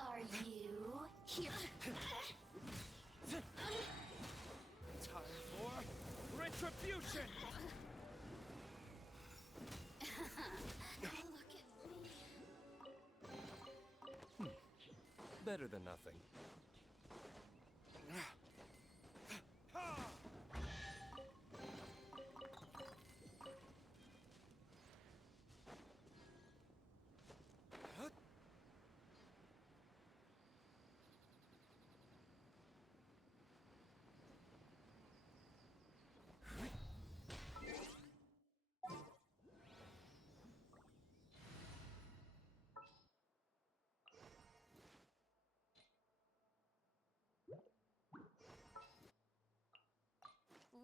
Are you here? Time for retribution! Look at me. Better than nothing.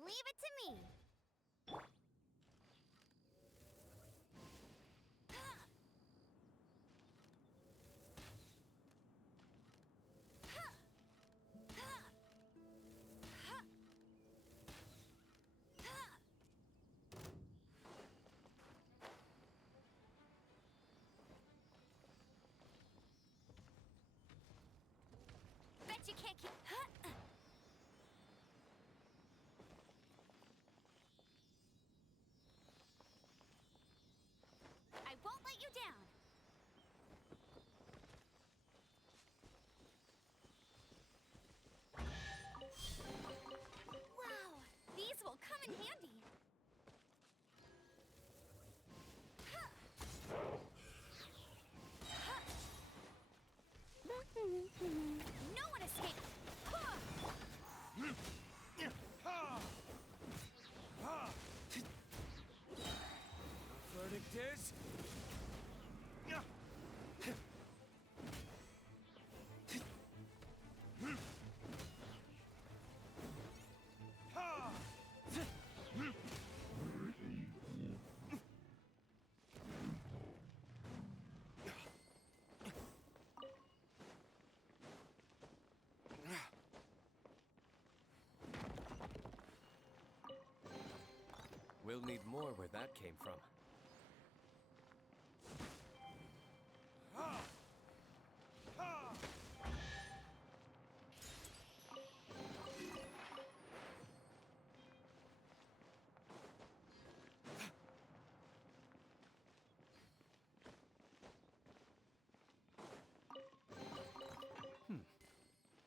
Leave it to me. Bet you can't keep. I won't let you down. Wow, these will come in handy. No one escaped. Verdict is... We'll need more where that came from.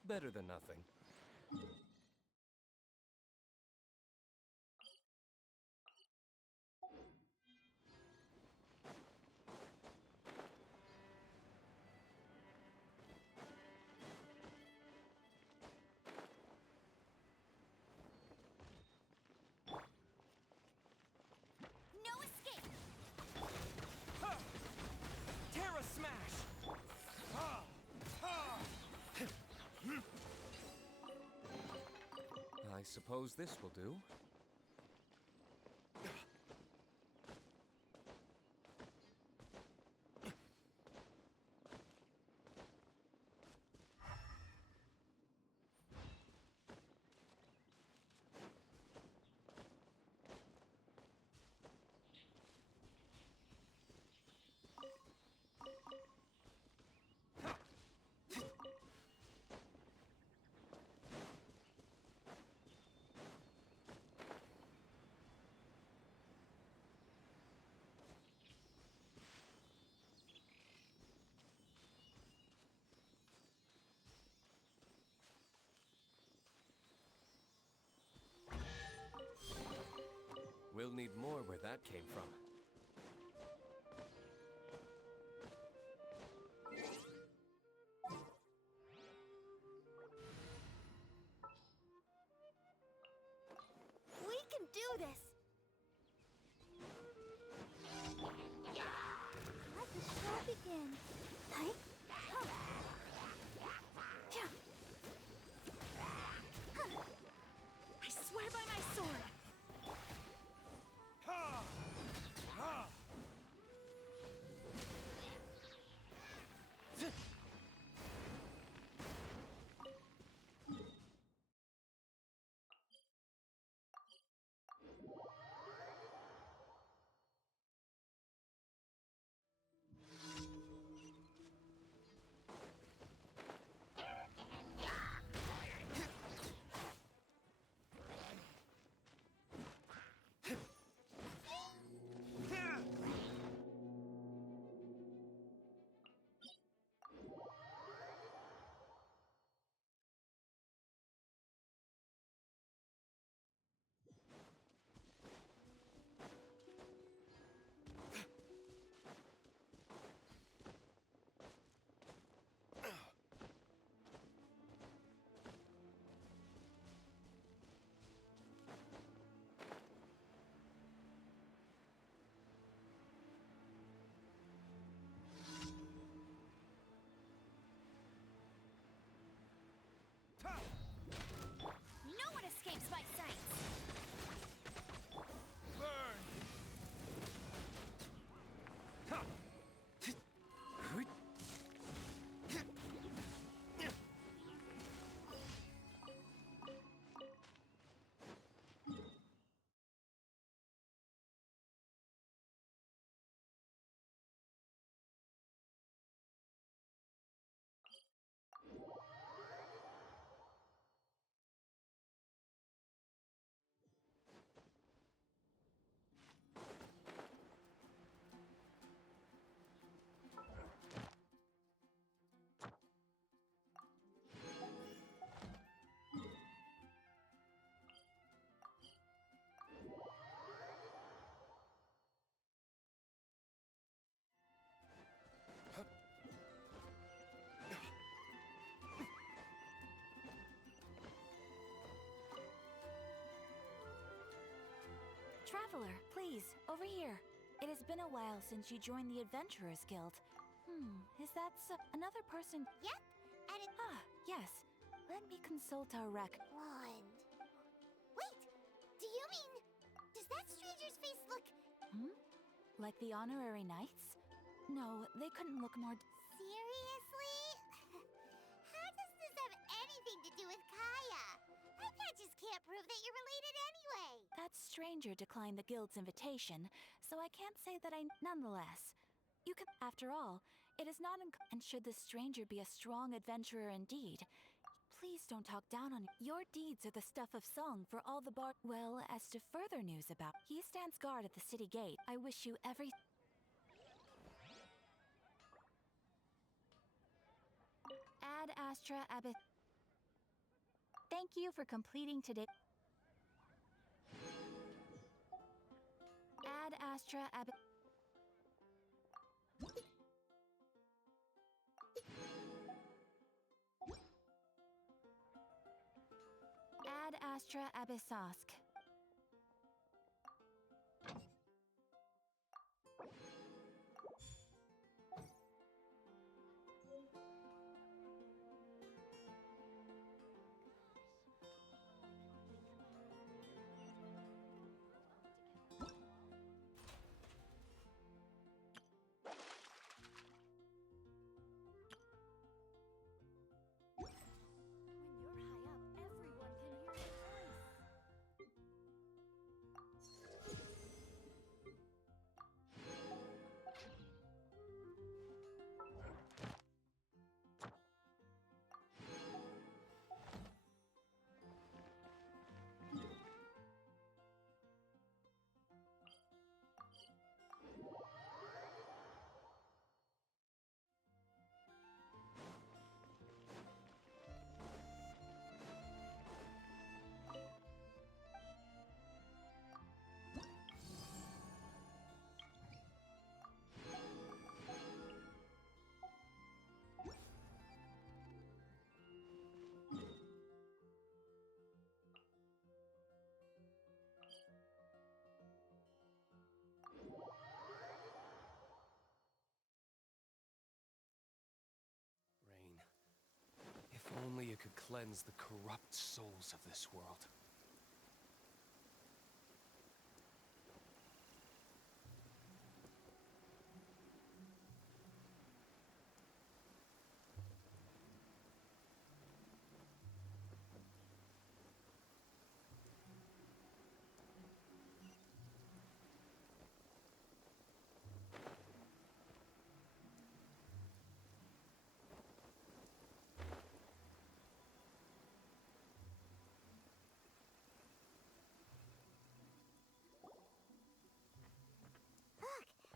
Better than nothing. No escape. Terra Smash! I suppose this will do. We'll need more where that came from. Traveler, please, over here. It has been a while since you joined the Adventurers Guild. Is that another person? Yep, and it... Ah, yes. Let me consult our Wand. Wait, do you mean... Does that stranger's face look... Like the honorary knights? No, they couldn't look more... Seriously? How does this have anything to do with Kaya? I just can't prove that you're related anyway. That stranger declined the guild's invitation, so I can't say that I... Nonetheless, you can... After all, it is not and should this stranger be a strong adventurer indeed, please don't talk down on your deeds are the stuff of song for all the bar. Well, as to further news about, he stands guard at the city gate. I wish you every... Ad Astra Abyss. Thank you for completing today. Ad Astra Abyss. Ad Astra Abyssosk. Rain, if only you could cleanse the corrupt souls of this world.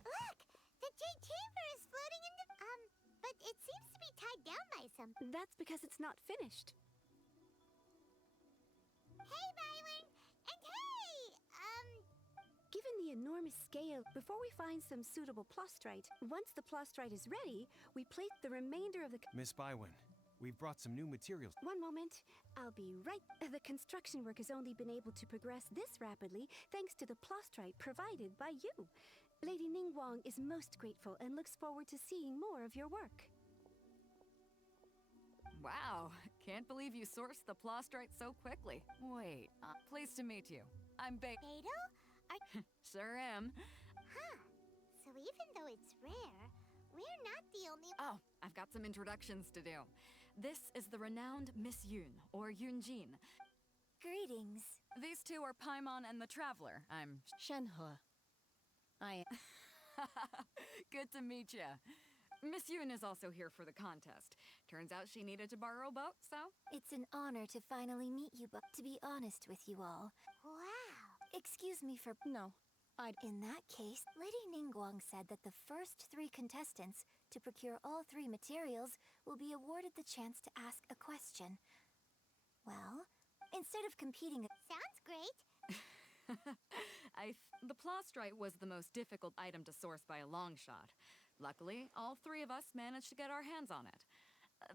Look! The Jade Chamber is floating in the... but it seems to be tied down by some... That's because it's not finished. Hey, Byron! And hey! Given the enormous scale, before we find some suitable plastrite, once the plastrite is ready, we place the remainder of the... Miss Bywin, we've brought some new materials. One moment. I'll be right... The construction work has only been able to progress this rapidly thanks to the plastrite provided by you. Lady Ningguang is most grateful and looks forward to seeing more of your work. Wow, can't believe you sourced the plastrite so quickly. Wait, pleased to meet you. I'm Beidou? Sure am. Huh. So even though it's rare, we're not the only... Oh, I've got some introductions to do. This is the renowned Miss Yun, or Yunjin. Greetings. These two are Paimon and the Traveler. I'm Shenhe. Good to meet ya. Miss Yun is also here for the contest. Turns out she needed to borrow a boat, so... It's an honor to finally meet you, but to be honest with you all... Wow. Excuse me for... No. In that case, Lady Ningguang said that the first 3 contestants to procure all 3 materials will be awarded the chance to ask a question. Well, instead of competing... Sounds great. The plastrite was the most difficult item to source by a long shot. Luckily, all 3 of us managed to get our hands on it.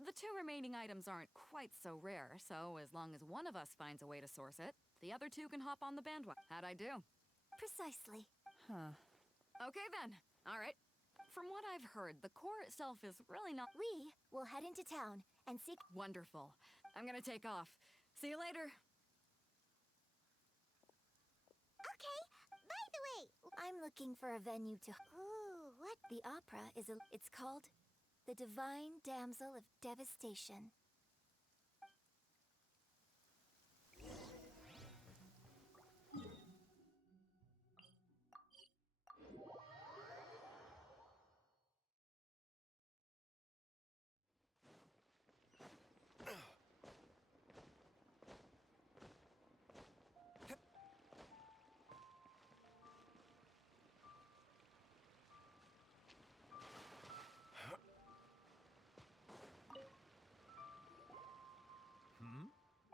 The 2 remaining items aren't quite so rare, so as long as one of us finds a way to source it, the other 2 can hop on the bandwagon. How'd I do? Precisely. Huh. Okay then. All right. From what I've heard, the core itself is really not We will head into town and seek. wonderful. I'm gonna take off. See you later. Okay, by the way, I'm looking for a venue to. Ooh, what? The opera is a. It's called The Divine Damsel of Devastation.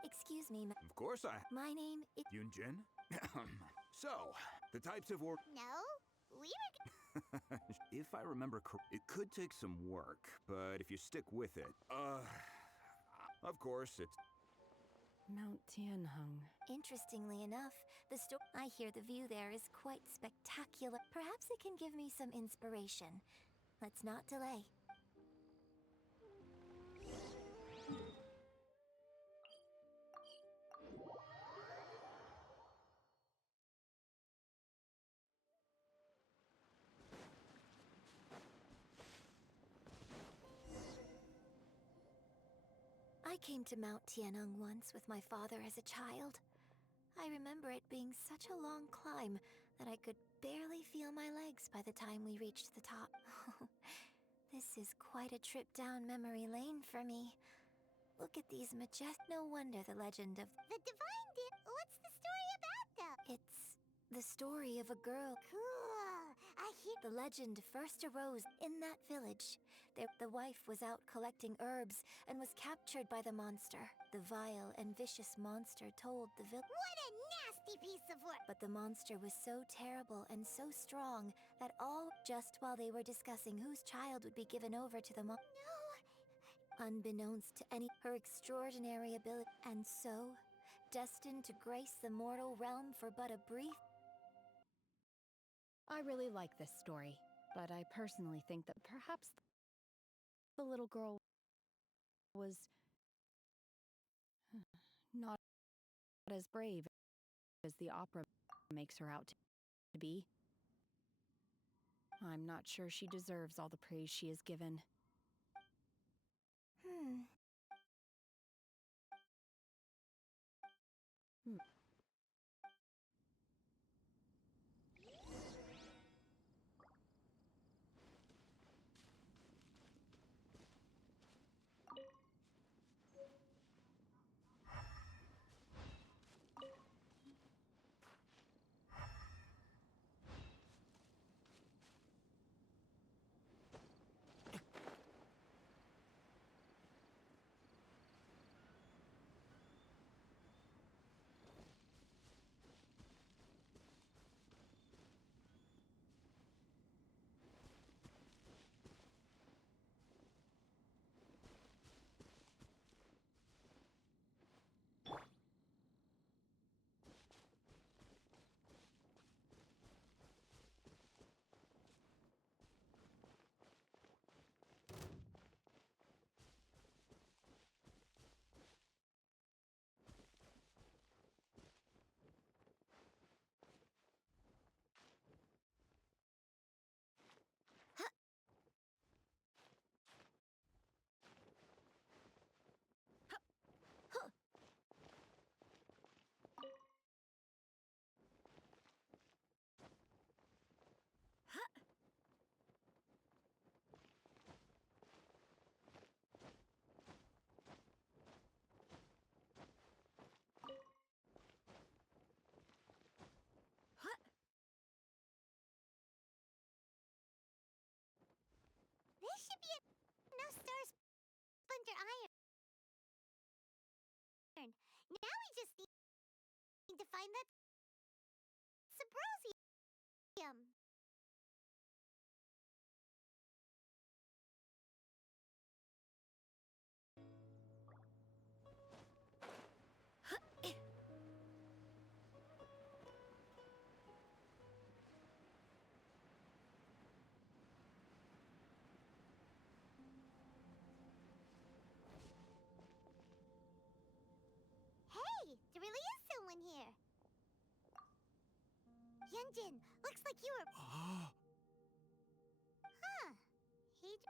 Excuse me, Of course I... my name is. Yunjin? So, the types of work... No, we were. If I remember it could take some work, but if you stick with it... Of course, it's... Mount Tianheng. Interestingly enough, I hear the view there is quite spectacular. Perhaps it can give me some inspiration. Let's not delay. I came to Mount Tianheng once with my father as a child. I remember it being such a long climb that I could barely feel my legs by the time we reached the top. This is quite a trip down memory lane for me. Look at these No wonder the legend of the Divine What's the story about, though? It's the story of a girl. Cool. I hear the legend first arose in that village. The wife was out collecting herbs and was captured by the monster. The vile and vicious monster told the village. What a nasty piece of work! But the monster was so terrible and so strong that just while they were discussing whose child would be given over to the No! Unbeknownst to her extraordinary ability, and so, destined to grace the mortal realm for but a brief. I really like this story, but I personally think that perhaps the little girl was not as brave as the opera makes her out to be. I'm not sure she deserves all the praise she is given. This should be enough stars splinter iron. Now we just need to find that Sabrosium. Yunjin, looks like you were... Huh.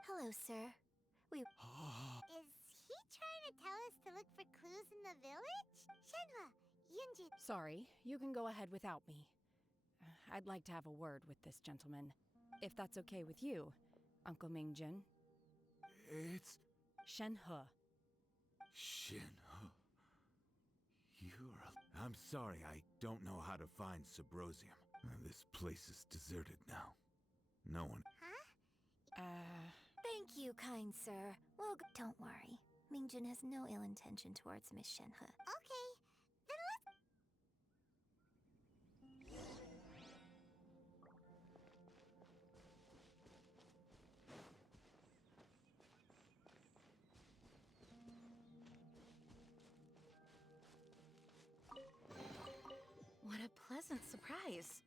Hello, sir. Is he trying to tell us to look for clues in the village? Shenhe, Yunjin... Sorry, you can go ahead without me. I'd like to have a word with this gentleman. If that's okay with you, Uncle Mingjin. It's... Shenhe. Shenhe. I'm sorry, I don't know how to find Subrosium. This place is deserted now. No one... Thank you, kind sir. Well, don't worry. Mingjin has no ill intention towards Miss Shenhe. Okay, then let's... What a pleasant surprise.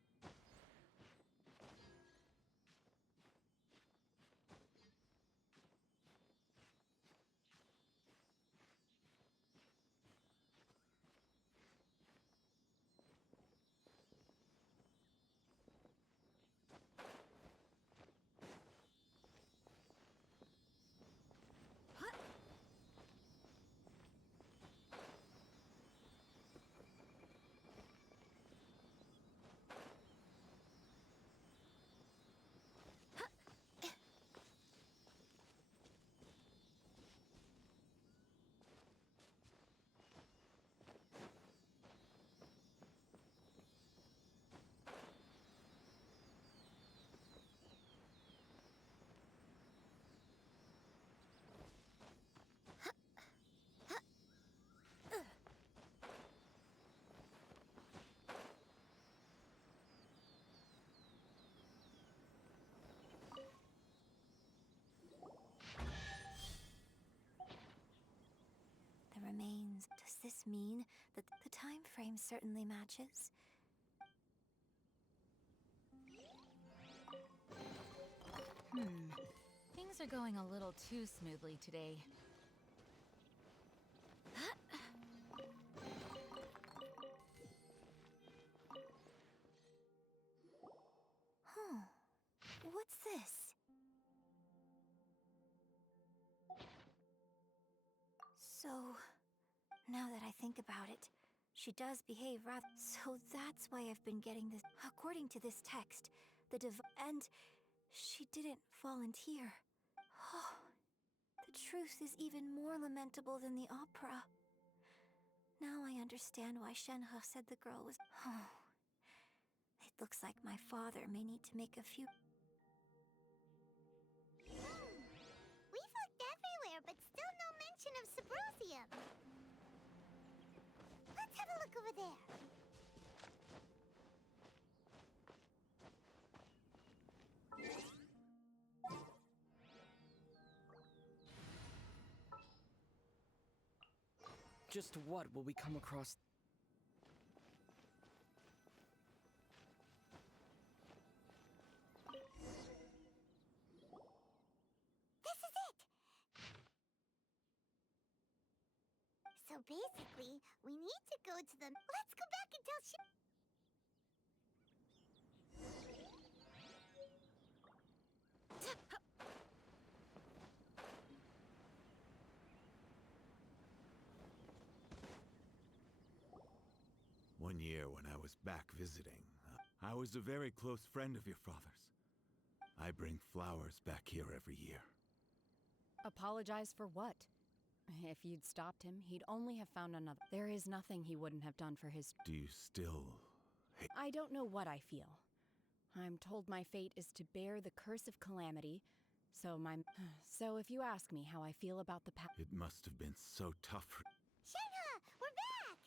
Remains. Does this mean that the time frame certainly matches? Things are going a little too smoothly today. What's this? So, now that I think about it, she does behave rather... So that's why I've been getting this... According to this text, and she didn't volunteer. Oh, the truth is even more lamentable than the opera. Now I understand why Shenhe said the girl was... Oh, it looks like my father may need to make a few... We've looked everywhere, but still no mention of Subrosium. Let's have a look over there. Just what will we come across? This is it! So basically, we need to go to the... Let's go back and tell One year when I was back visiting, I was a very close friend of your father's. I bring flowers back here every year. Apologize for what? If you'd stopped him, he'd only have found another. There is nothing he wouldn't have done for his... Do you still... I don't know what I feel. I'm told my fate is to bear the curse of calamity, So if you ask me how I feel about the past... It must have been so tough for... Shenhe! We're back!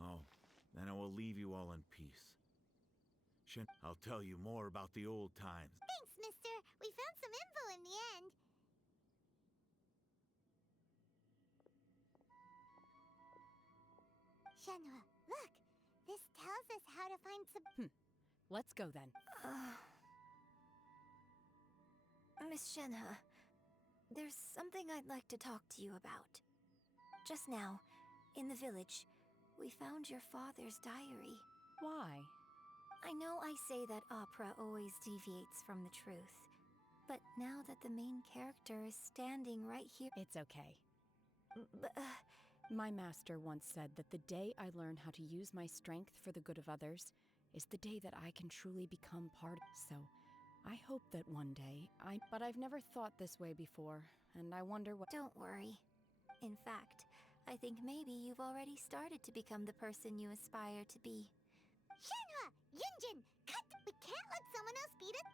Oh, then I will leave you all in peace. I'll tell you more about the old times. Thanks, mister. We found some info in the end. Shenhe, look. This tells us how to find some... Let's go then. Miss Shenhe, there's something I'd like to talk to you about. Just now, in the village, we found your father's diary. Why? I know I say that opera always deviates from the truth, but now that the main character is standing right here... It's okay. But, My master once said that the day I learn how to use my strength for the good of others is the day that I can truly become part of. So, I hope that one day But I've never thought this way before, and I wonder what... don't worry. In fact, I think maybe you've already started to become the person you aspire to be. Shenhe! Yunjin! Cut! We can't let someone else beat it!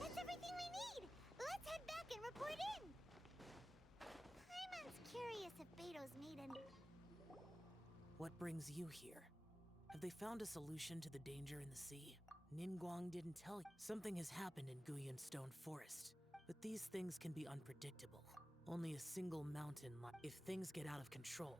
That's everything we need! Let's head back and report in! Paimon's curious if Beto's made any... What brings you here? Have they found a solution to the danger in the sea? Ningguang didn't tell you. Something has happened in Guyan Stone Forest. But these things can be unpredictable. Only a single mountain if things get out of control.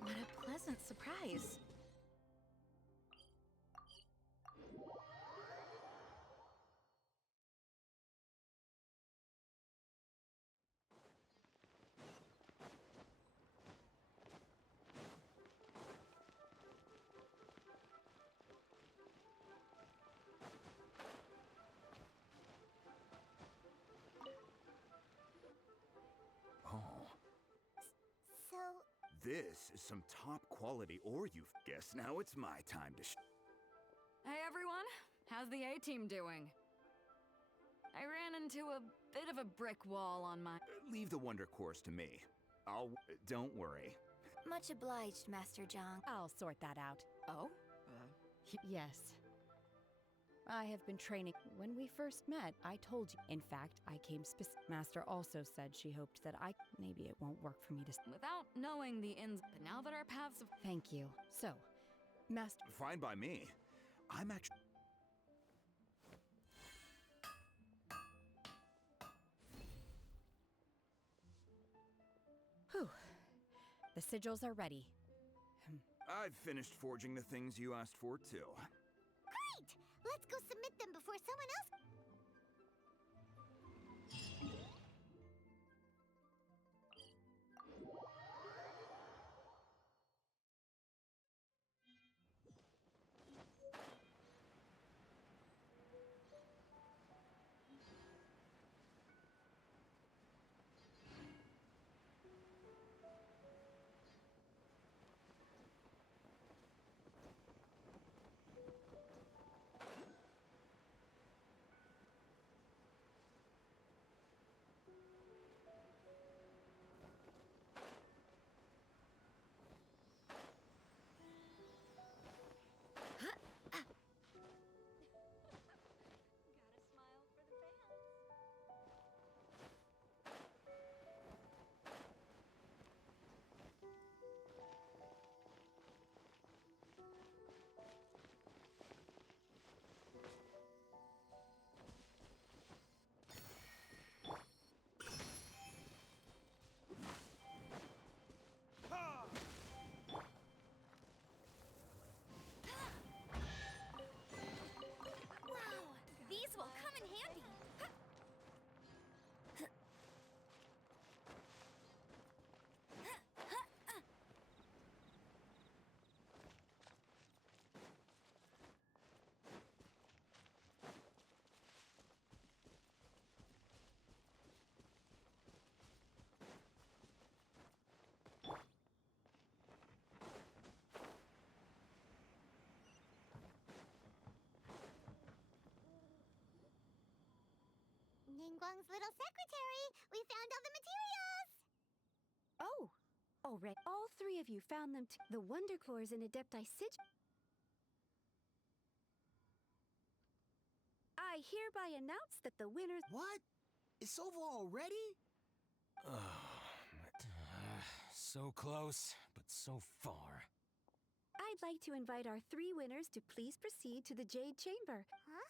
What a pleasant surprise. Oh, So, this is some top quality ore you guess now it's my time to Hey everyone, how's the A-team doing? I ran into a bit of a brick wall on my... Leave the wonder course to me. Don't worry. Much obliged, Master Zhang. I'll sort that out. Oh? Yes. I have been training. When we first met, I told you. In fact, I came Master also said she hoped that maybe it won't work for me to. Without knowing the ins, but now that our paths have... Thank you. So, Master. Fine by me. I'm actually... Whew. The sigils are ready. I've finished forging the things you asked for, too. Great! Let's go submit them before someone else... These will come in handy. Ningguang's little secretary! We found all the materials! Oh! Alright, all three of you found them the Wonder Cores and Adepti Sigil. I hereby announce that the winners... What? It's over already? So close, but so far. I'd like to invite our three winners to please proceed to the Jade Chamber. Huh?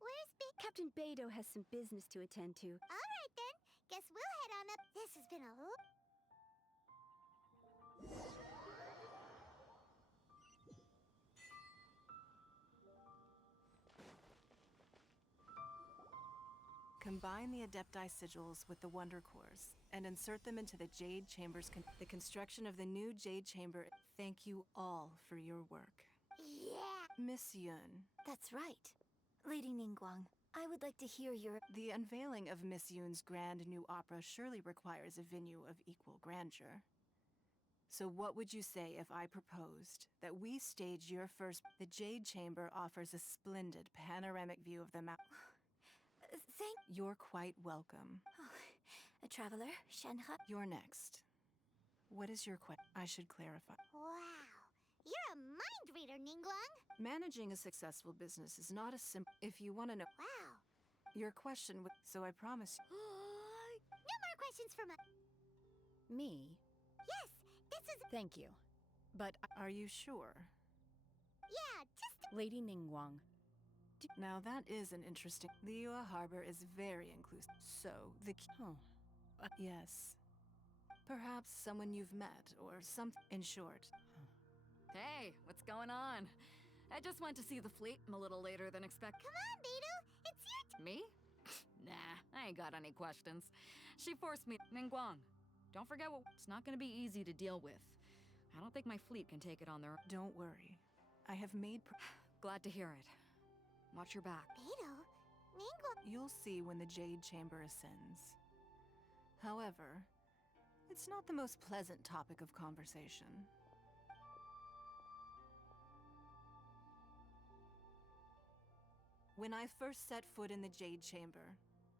Where's Captain Beidou has some business to attend to. Alright then. Guess we'll head on up. This has been a Combine the Adepti Sigils with the Wonder Cores and insert them into the Jade Chamber's the construction of the new Jade Chamber. Thank you all for your work. Yeah! Miss Yun. That's right. Lady Ningguang, I would like to hear your... The unveiling of Miss Yun's grand new opera surely requires a venue of equal grandeur. So what would you say if I proposed that we stage your first... The Jade Chamber offers a splendid panoramic view of the mountain. You're quite welcome. A traveler, Shenhe. You're next. What is your question? I should clarify. Wow. You're a mind reader, Ningguang. Managing a successful business is not a simple... If you want to know... Wow. Your question would... So I promise you... No more questions from Me? Yes, this is... Thank you. But are you sure? Yeah, just... Lady Ningguang. Now that is an interesting... Liyue Harbor is very inclusive. So, the key... Oh. Yes. Perhaps someone you've met, or something. In short. Hey, what's going on? I just went to see the fleet. I'm a little later than expected. Come on, Beidou. It's your... Me? Nah, I ain't got any questions. She forced me. Ningguang, don't forget what... It's not gonna be easy to deal with. I don't think my fleet can take it on their... Don't worry. I have made... Glad to hear it. Watch your back. Beidou, Ningguang... You'll see when the Jade Chamber ascends. However, it's not the most pleasant topic of conversation. When I first set foot in the Jade Chamber,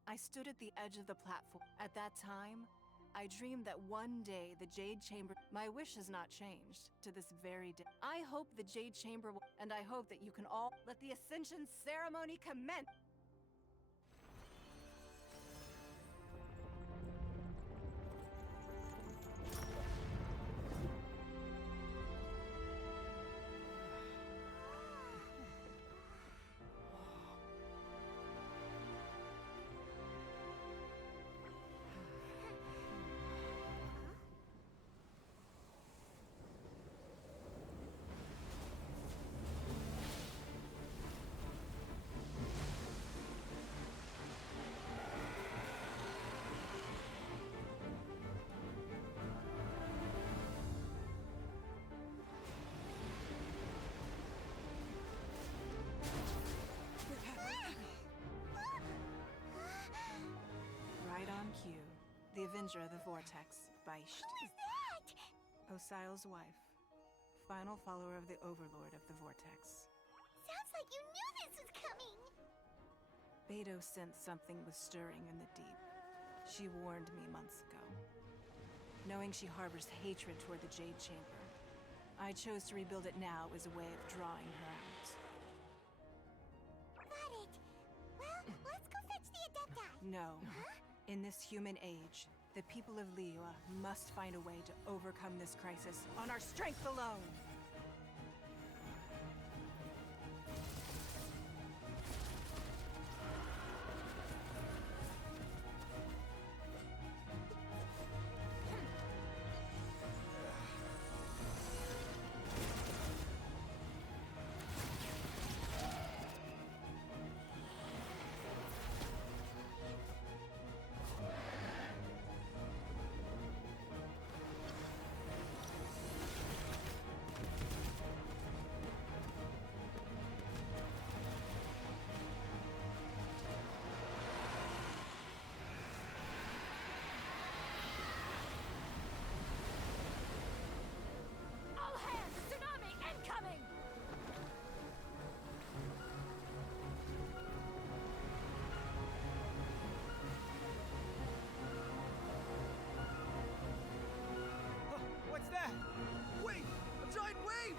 I stood at the edge of the platform. At that time, I dreamed that one day the Jade Chamber... My wish has not changed to this very day. I hope the Jade Chamber will... And I hope that you can all let the Ascension ceremony commence! Right on cue. The Avenger of the Vortex, Beisht. Who is that? Osial's wife. Final follower of the Overlord of the Vortex. Sounds like you knew this was coming! Beidou sensed something was stirring in the deep. She warned me months ago. Knowing she harbors hatred toward the Jade Chamber, I chose to rebuild it now as a way of drawing her out. Got it. Well, let's go fetch the Adepti. No. In this human age, the people of Liyue must find a way to overcome this crisis on our strength alone! What's that? Wait! A giant wave!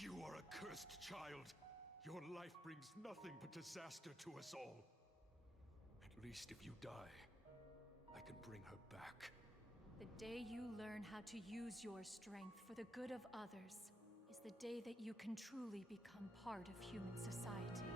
You are a cursed child. Your life brings nothing but disaster to us all. At least if you die, I can bring her back. The day you learn how to use your strength for the good of others is the day that you can truly become part of human society.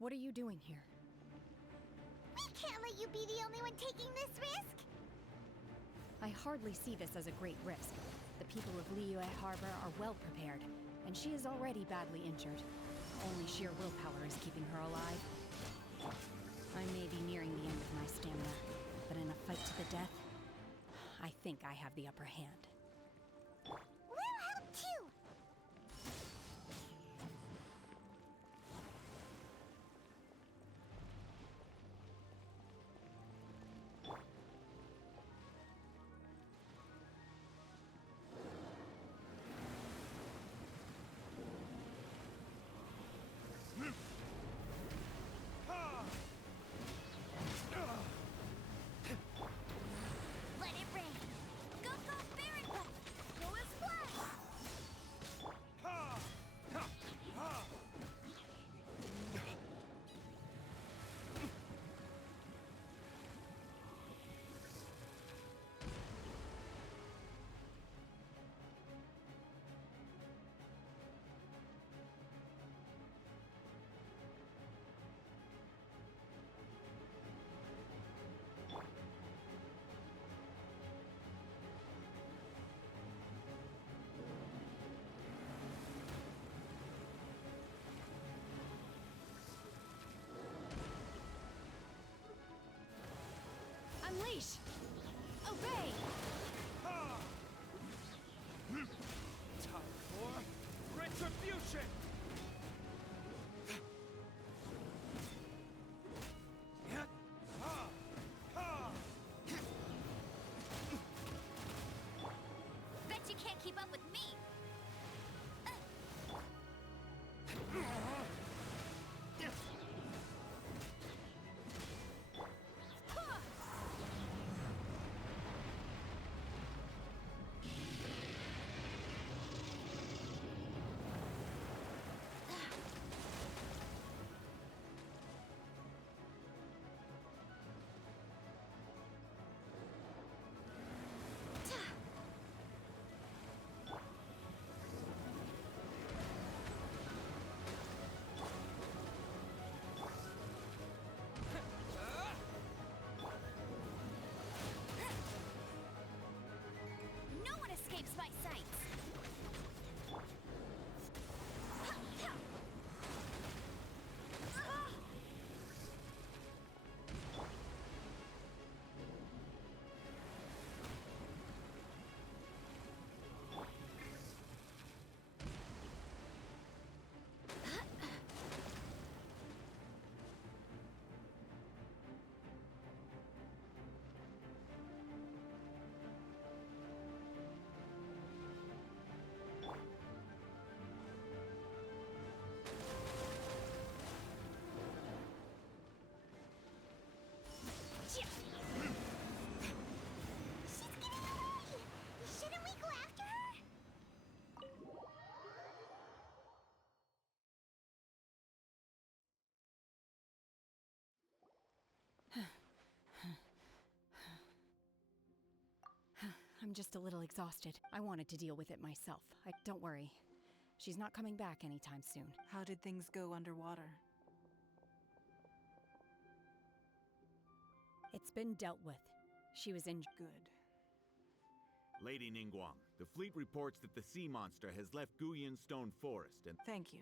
What are you doing here? We can't let you be the only one taking this risk! I hardly see this as a great risk. The people of Liyue Harbor are well prepared, and she is already badly injured. Only sheer willpower is keeping her alive. I may be nearing the end of my stamina, but in a fight to the death, I think I have the upper hand. We'll help too! Unleash! Obey! Time for retribution! Bet you can't keep up with me. No one escapes my sights! She's getting away! Shouldn't we go after her? I'm just a little exhausted. I wanted to deal with it myself. Don't worry. She's not coming back anytime soon. How did things go underwater? It's been dealt with. She was in Good. Lady Ningguang, the fleet reports that the sea monster has left Guyan Stone Forest and Thank you.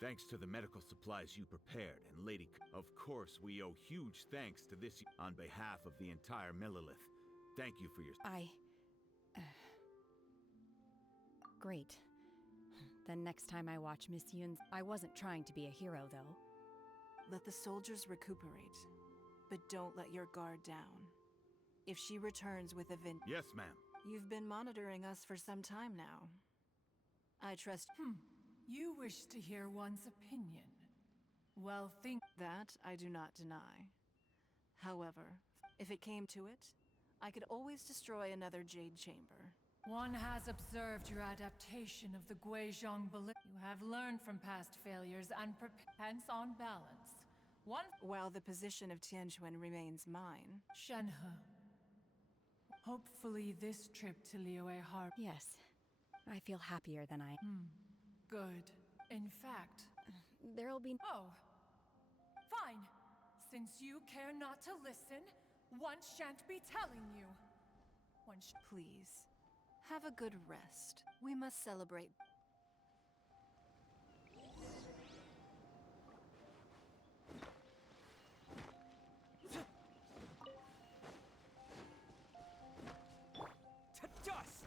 thanks to the medical supplies you prepared and of course we owe huge thanks to this on behalf of the entire Millilith. Thank you for your Great. Then next time I watch Miss Yun's... I wasn't trying to be a hero, though. Let the soldiers recuperate, but don't let your guard down. If she returns with a Yes, ma'am. You've been monitoring us for some time now. I trust... You wish to hear one's opinion. Well, think That I do not deny. However, if it came to it, I could always destroy another Jade Chamber. one has observed your adaptation of the Guizhong belief. You have learned from past failures and hence on balance. While the position of Tianquan remains mine. Shenhe. Hopefully this trip to Liyue Harbor... Yes. I feel happier than I... Good. In fact... There'll be... Oh. Fine. Since you care not to listen, one shan't be telling you. Please. Have a good rest. We must celebrate. To dust!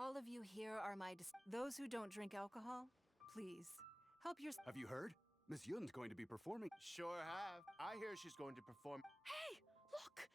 All of you here are my those who don't drink alcohol, please, help your- Have you heard? Miss Yun's going to be performing. Sure have. I hear she's going to perform. Hey! Look!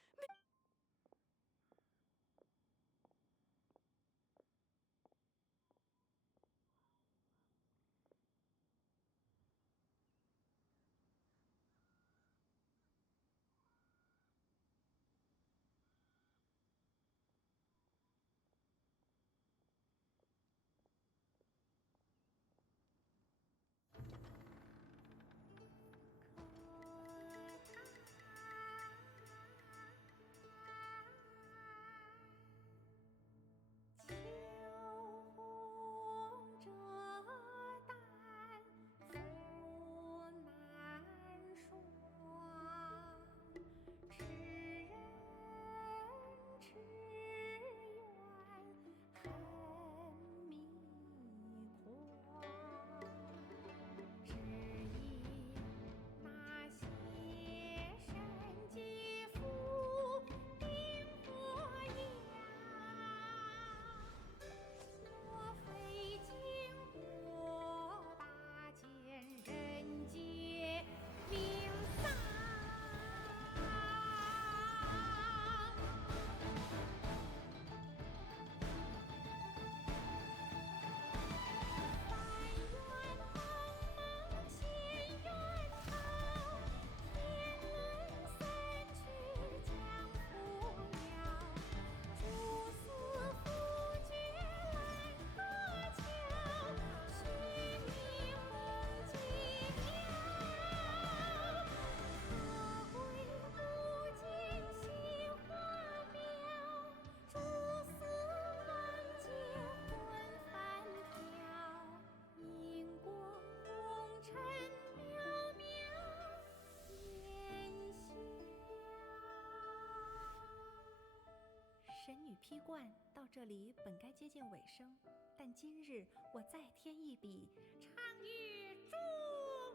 披冠到这里本该接近尾声，但今日我再添一笔，唱与诸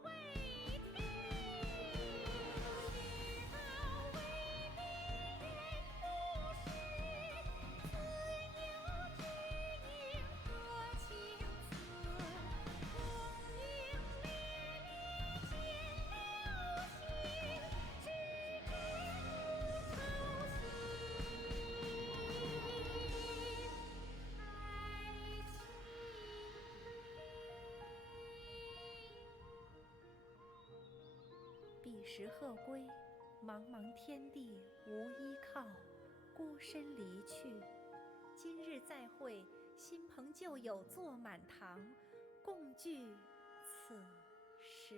位听。彼时鹤归，茫茫天地无依靠，孤身离去。今日再会，新朋旧友坐满堂，共聚此时。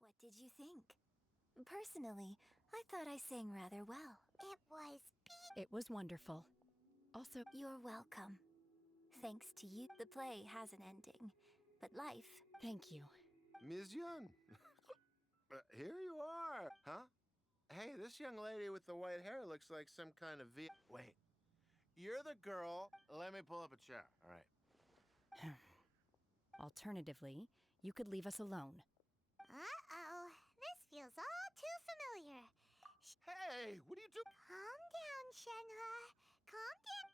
What did you think? Personally, I thought I sang rather well. It was wonderful. Also, You're welcome. Thanks to you, the play has an ending. But life... Thank you. Ms. Yun. Here you are. Huh? Hey, this young lady with the white hair looks like some kind of Wait. You're the girl. Let me pull up a chair. All right. Alternatively, you could leave us alone. Uh-oh. This feels all too familiar. Hey, what are you doing? Calm down, Shenhe. Calm down.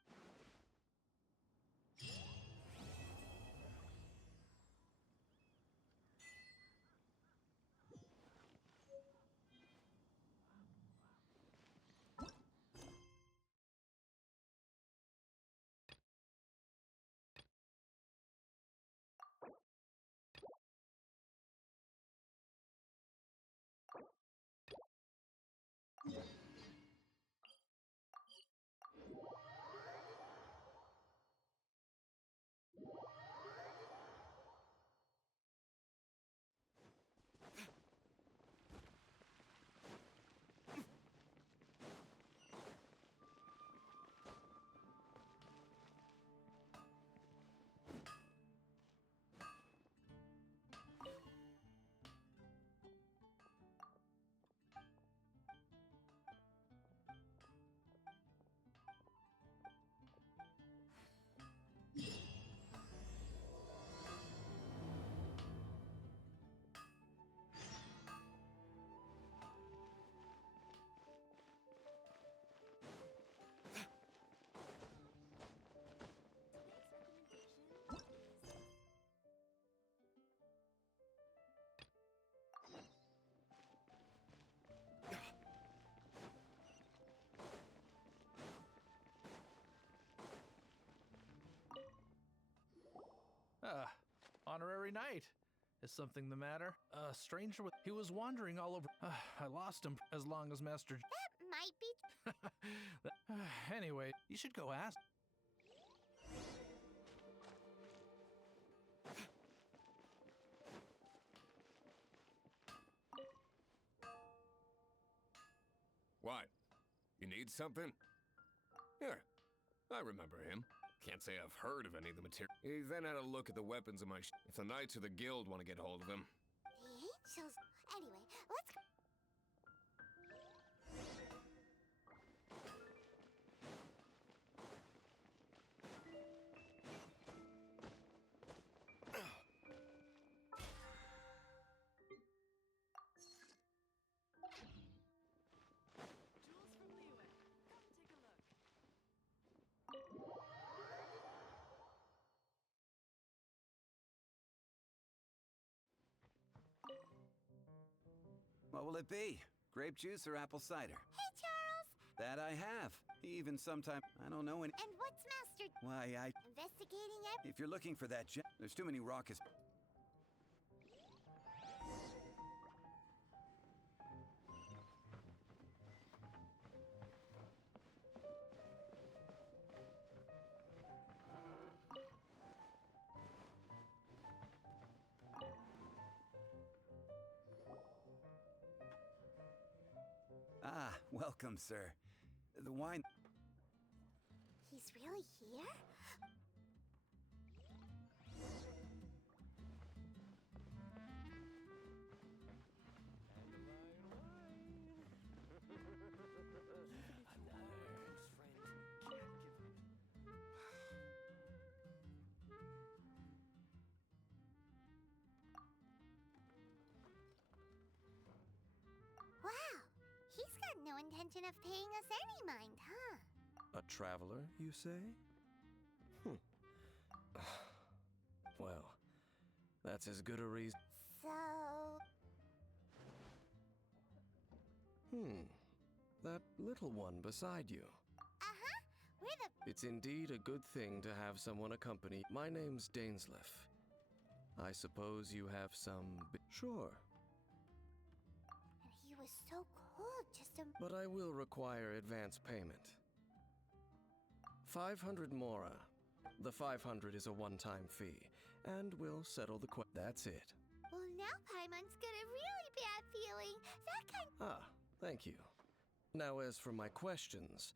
Honorary knight. Is something the matter? A stranger with... He was wandering all over... I lost him as long as Master... That might be... Anyway, you should go ask... What? You need something? Here, I remember him. Can't say I've heard of any of the material. He then had a look at the weapons in my if the Knights of the Guild want to get hold of him. The angels... Anyway, let's go... What will it be? Grape juice or apple cider? Hey, Charles! That I have. Even sometime... I don't know any... And what's Master... Why, Investigating If you're looking for that there's too many raucous... Ah, welcome, sir. The wine... He's really here? intention of paying us any mind, huh? A traveler, you say? Well, that's as good a reason. So... That little one beside you. Uh-huh. We're the... It's indeed a good thing to have someone accompany. My name's Dainslief. I suppose you have some... Sure. He was so cold just a... But I will require advance payment. 500 mora. The 500 is a one-time fee, and we'll settle the That's it. Well, now Paimon's got a really bad feeling. That kind... Ah, thank you. Now, as for my questions,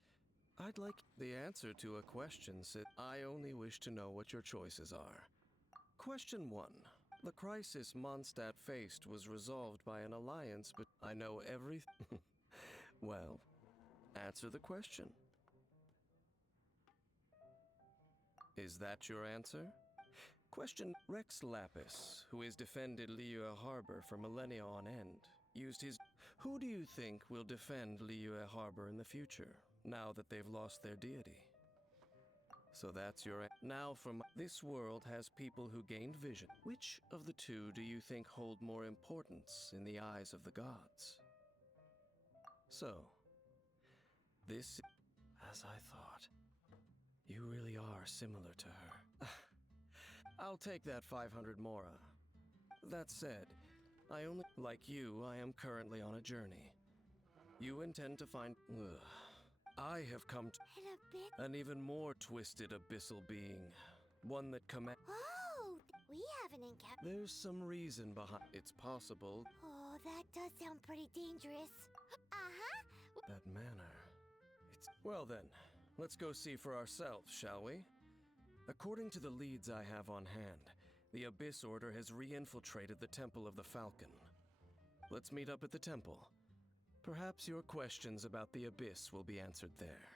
I'd like the answer to a question said, I only wish to know what your choices are. Question 1. The crisis Mondstadt faced was resolved by an alliance, but I know everything. Well, answer the question. Is that your answer? Question. Rex Lapis, who has defended Liyue Harbor for millennia on end, used his... Who do you think will defend Liyue Harbor in the future, now that they've lost their deity? So that's your... Now from... This world has people who gained vision. Which of the two do you think hold more importance in the eyes of the gods? So, this... As I thought. You really are similar to her. I'll take that 500 mora. That said, I only... Like you, I am currently on a journey. You intend to find... I have come to... An even more twisted abyssal being. One that commands... Oh! We haven't encountered... There's some reason behind... It's possible... Oh, that does sound pretty dangerous. Uh-huh. That manner... It's... Well then, let's go see for ourselves, shall we? According to the leads I have on hand, the Abyss Order has re-infiltrated the Temple of the Falcon. Let's meet up at the temple. Perhaps your questions about the Abyss will be answered there.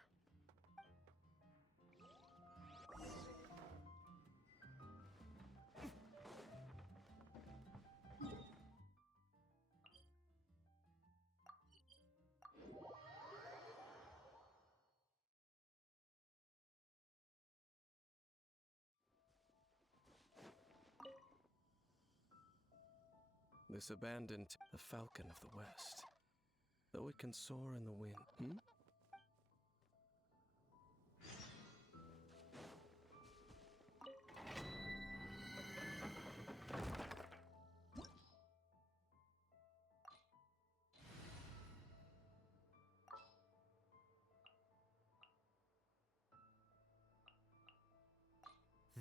This abandoned... The Falcon of the West. Though it can soar in the wind...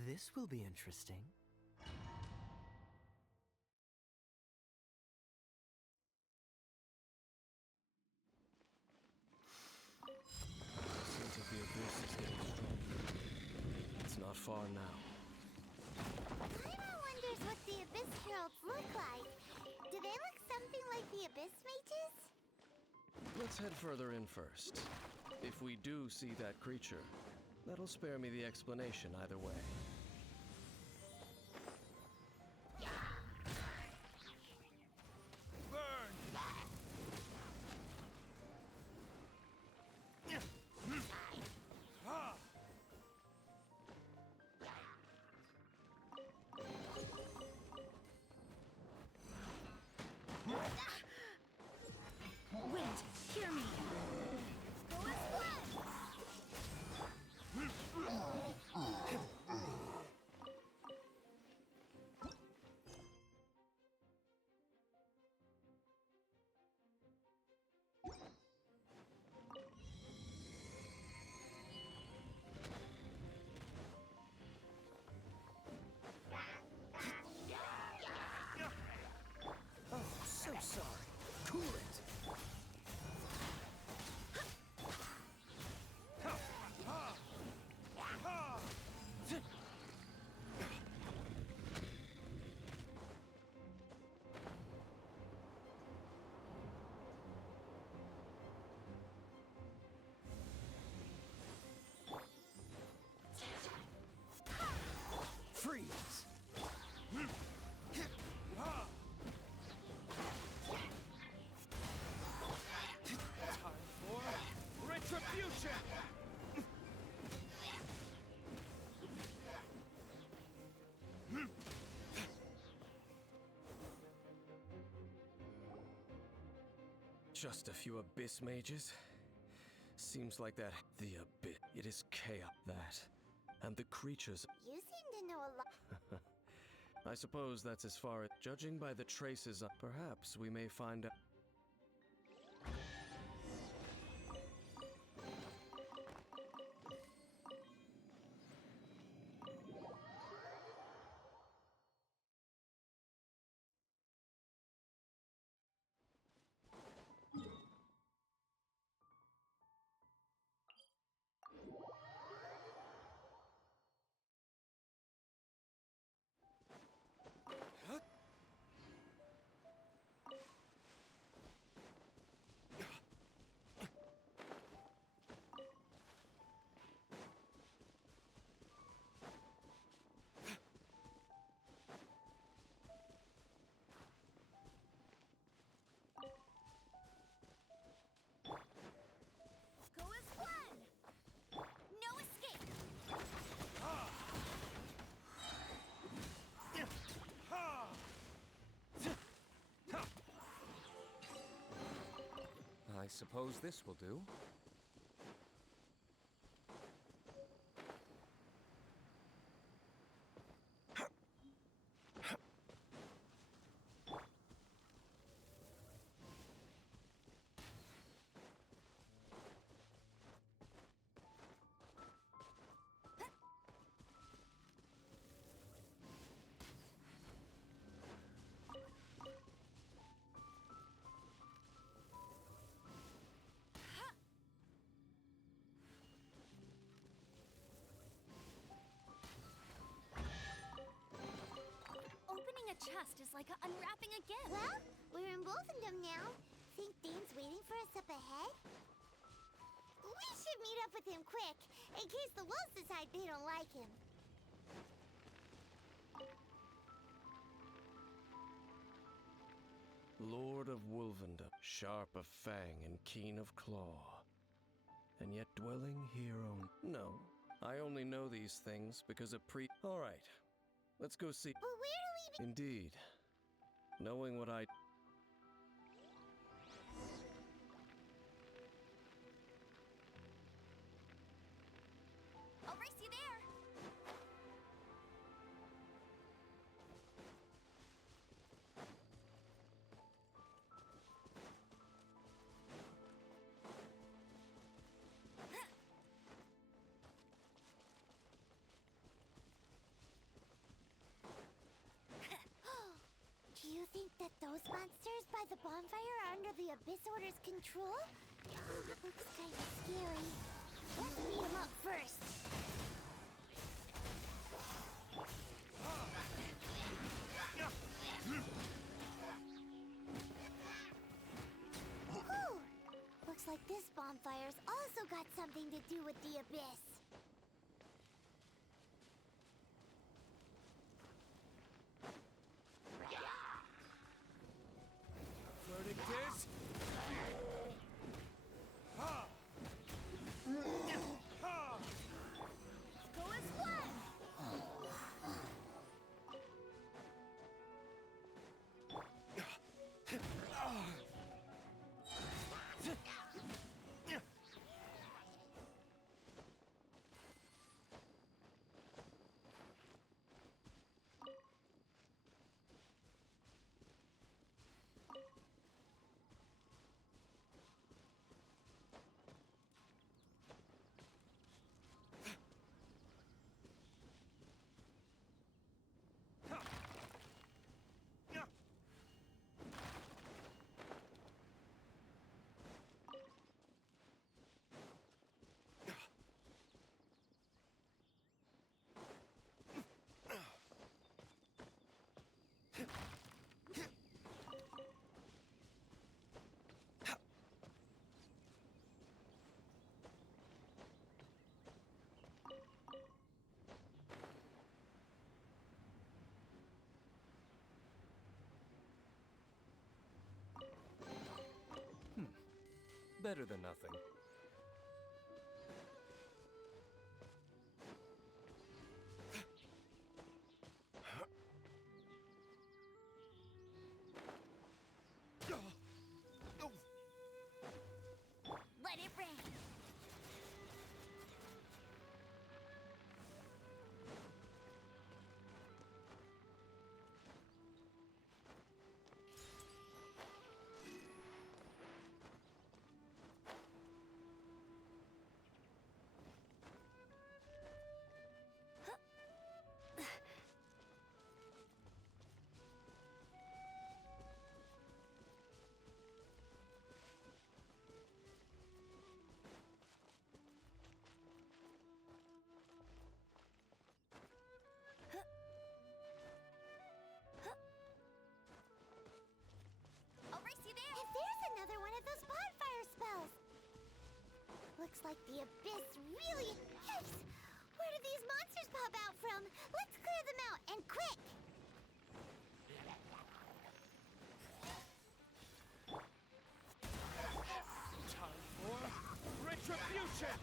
This will be interesting. Not far now. Paimon wonders what the Abyss Heralds look like. Do they look something like the Abyss Mages? Let's head further in first. If we do see that creature, that'll spare me the explanation either way. Wait, hear me. retribution! Just a few abyss mages? Seems like that. The abyss. It is chaos. That. And the creatures. You seem to know a lot. I suppose that's as far as. Judging by the traces, perhaps we may find out. Go as one! No escape! I suppose this will do. Opening a chest is like unwrapping a gift. Well, we're in Wolfendom now. Think Dane's waiting for us up ahead? We should meet up with him quick, in case the wolves decide they don't like him. Lord of Wolvendom, sharp of fang and keen of claw, and yet dwelling here on. No, I only know these things because a All right, let's go see. But where do we Indeed, knowing what I. I'll race you there. Do you think that those monsters by the bonfire are under the Abyss Order's control? Looks kind of scary. Let's beat them up first. Whew. Looks like this bonfire's also got something to do with the Abyss. Verdict is... Go as one! Better than nothing. like the abyss really... Yes! Where did these monsters pop out from? Let's clear them out, and quick! Time for retribution!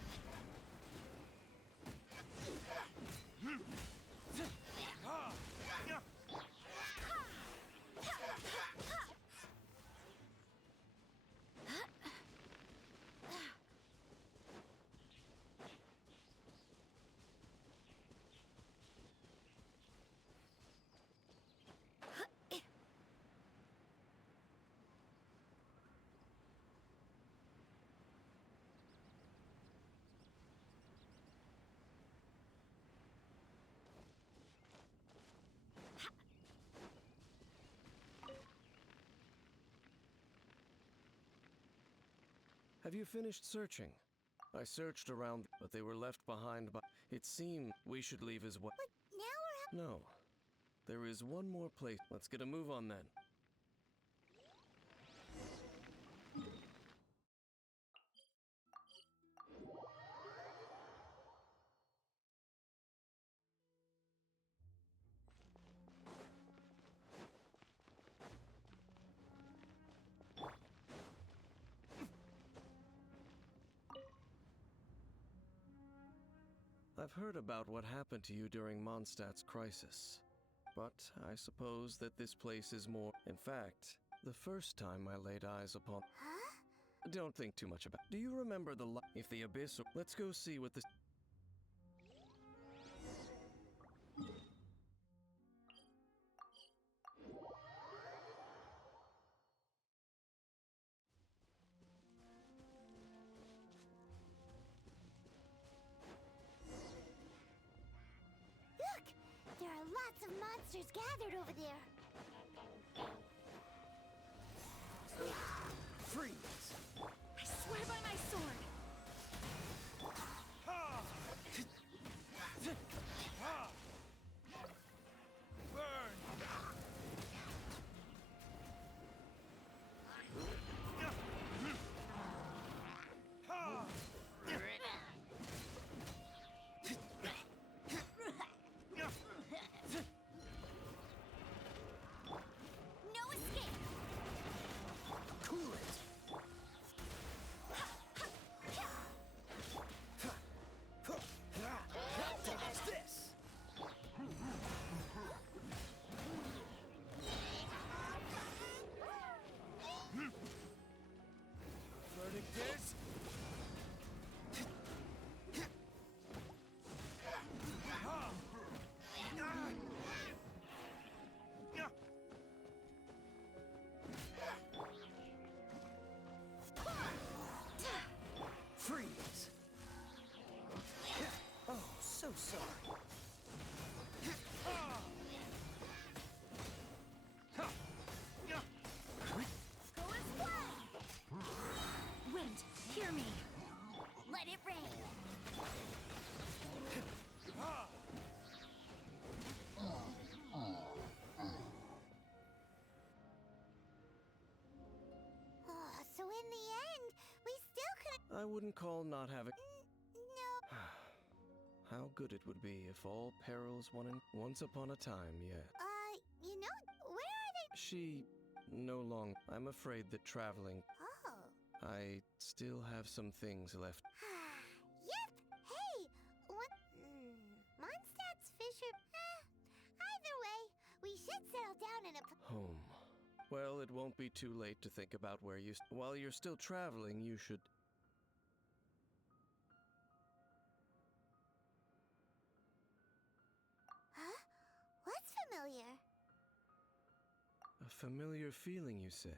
Have you finished searching? I searched around, but they were left behind by... It seemed we should leave as well. But now we're... No. There is one more place. Let's get a move on then. I've heard about what happened to you during Mondstadt's crisis, but I suppose that this place is more... In fact, the first time I laid eyes upon... Huh? Don't think too much about... Do you remember the... If the abyss... Let's go see what this... There are lots of monsters gathered over there. Freeze! I swear by my sword! Ha! Ha! Burn! Ha! No escape! Cool it! What's this? Verdict is... Freeze! Oh, so sorry. Go and fly! Wind, hear me! Let it rain! So in the end, we still couldn't... I wouldn't call not having... No. How good it would be if all perils once upon a time, yeah. You know, where are they? She... no longer... I'm afraid that traveling... Oh. I still have some things left. Yep! Hey! What? Mondstadt's Fisher... either way, we should settle down in a... Home. Well, it won't be too late to think about where you... While you're still traveling, you should... Huh? What's familiar? A familiar feeling, you say?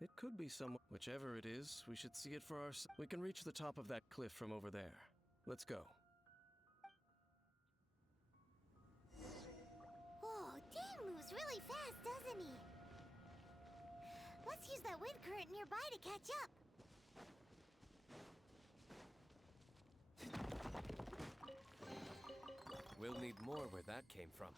It could be someone... Whichever it is, we should see it for ourselves. We can reach the top of that cliff from over there. Let's go. Whoa, Dan moves really fast, doesn't he? Let's use that wind current nearby to catch up. We'll need more where that came from.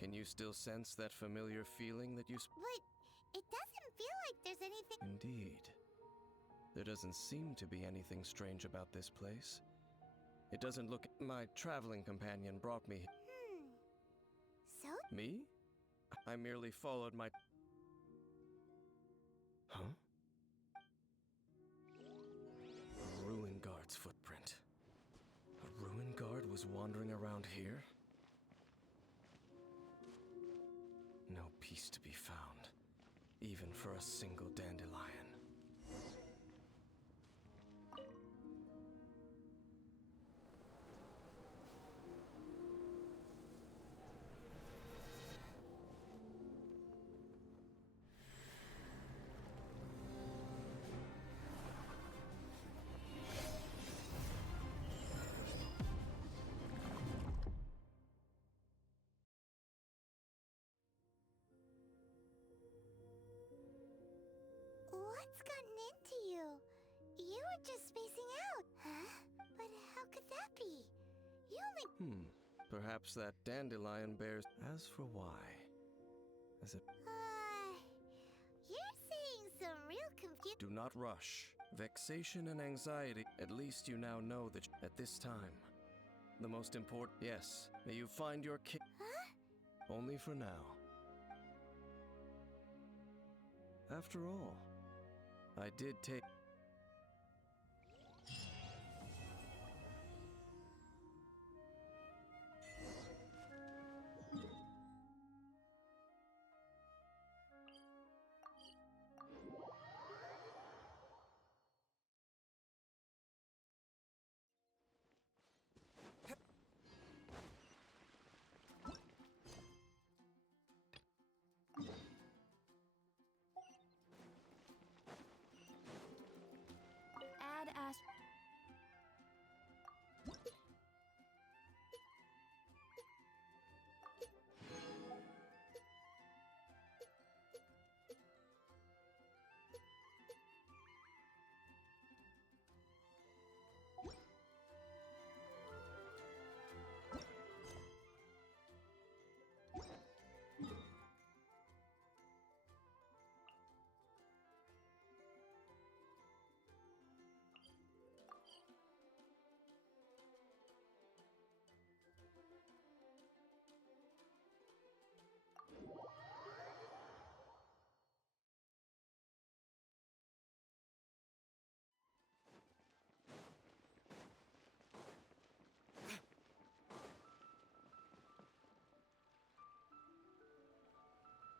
Can you still sense that familiar feeling that you But it doesn't feel like there's anything. Indeed. There doesn't seem to be anything strange about this place. It doesn't look... My traveling companion brought me... So? Me? I merely followed my... Huh? A ruin guard's footprint. A ruin guard was wandering around here? No peace to be found, even for a single dandelion. What's gotten into you? You were just spacing out. Huh? But how could that be? You only... Perhaps that dandelion bears... As for why... As it... You're saying some real Do not rush. Vexation and anxiety... At least you now know that at this time... The most important... Yes, may you find your king... Huh? Only for now. After all... I did take...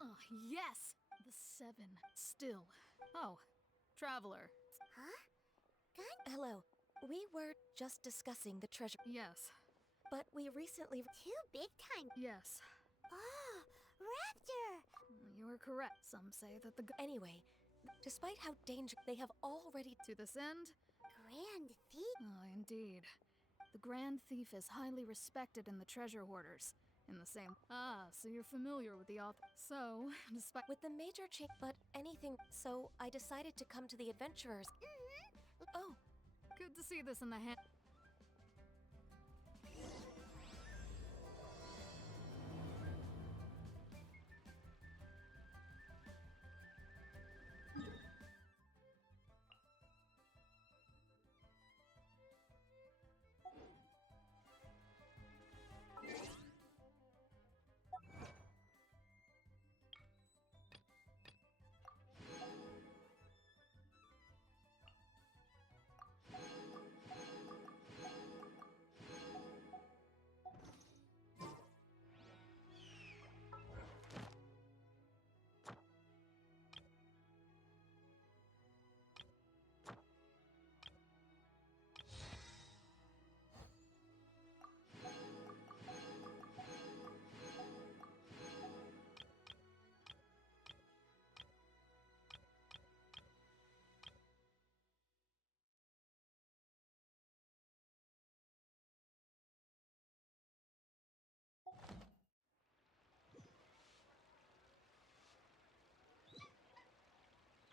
Oh, yes! The 7. Still. Oh, Traveler. Huh? Hello. We were just discussing the treasure. Yes. But we recently... Too big time. Yes. Oh, Raptor! You are correct. Some say that the... Anyway, despite how dangerous they have already... To this end? Grand Thief? Oh, indeed. The Grand Thief is highly respected in the treasure hoarders. In the same... so you're familiar with the author. So, despite... With the major change... But anything... So, I decided to come to the adventurers. Mm-hmm. Oh. Good to see this in the hand...